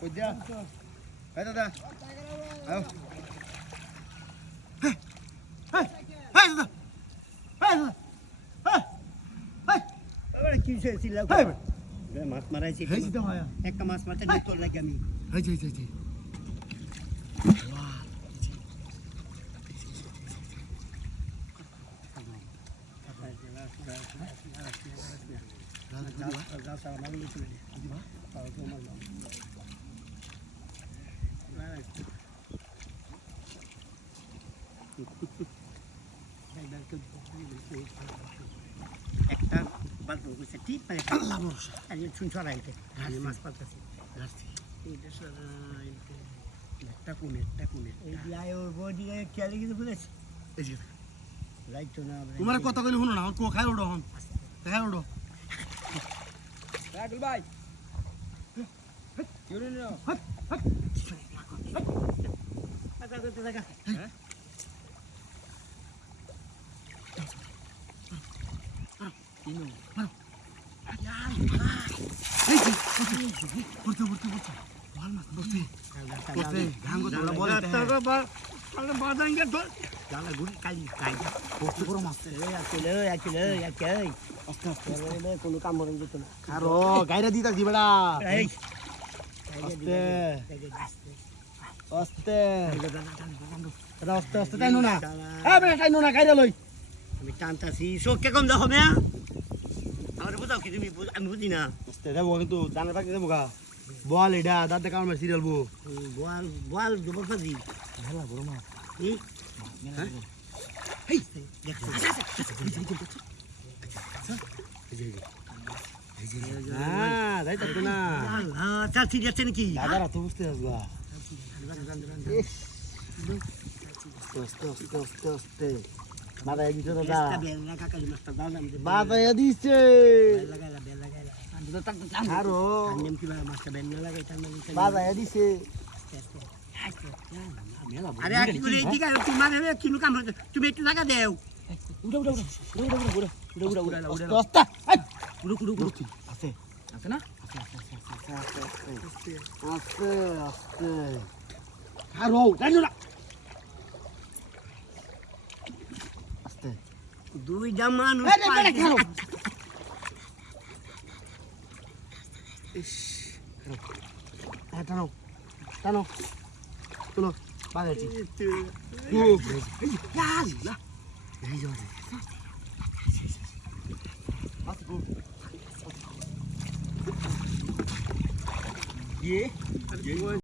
কই দিয়া এই দাদা আও হে হে হে দাদা হে দাদা কি ছিল মাছ মারাইছি একটা মাছ মারতে তোর লাগে আমি এই যে একটা বাল্ব কইছে ঠিক পারে আল্লাহ ভরসা আজ শুন ছড়াইতে আমি মাছ পাতাছি এইটা ছড়াইতে একটা কোণে এই যায় ওর বডি খেলে কিছু বলেছে এই যে লাইট তো না তোমার কথা কইলে শুনো না কো খাই ওড়ো হন খাই ওড়ো রাগুল ভাই কি হলো আচ্ছা করতে থাকা হ্যাঁ ইনো মারো এই যে করতে ভাল মাছ করতে গাঙ্গো তোলা বলে তাহলে বাদাঙ্গা ধর জালা গুড়ি কালি কাই করতে করো মাছ আচ্ছা কোনো কাম করেন যেত না কারো গাইরা দিতা দিবেড়া এই আস্তে আস্তে টাইনো না এ বেটা টাইনো না গাইরা লই আমি টানতাছি চোখকে কম দেখো মেয়া আমার বুঝাও কি তুমি আমি বুঝি না আস্তে দেবো কিন্তু জানার পাখি দেবো গা বল এটা দাঁতে কামড় সিরিয়াল বো বল দুপুর ফাজি ভালো বড় মাছ এই দেখো হ্যাঁ যাই তো না চাচ্ছি যাচ্ছে নাকি দাদারা তো বুঝতে আসবা আস্তে বাধা দিচ্ছে দাদা বাধা দিচ্ছে আরো বাধা দিছে আরে কিনু কাম তুমি একটু টাকা দেও আছে না আস্তে আরো জানো না আস্তে দুই জামানুষ টানো চলো বাজাচ্ছি